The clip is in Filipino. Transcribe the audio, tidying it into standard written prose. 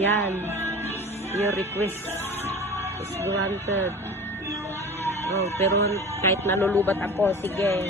Yan. Your request is granted. Oh, pero kahit nalulubat ako, sige.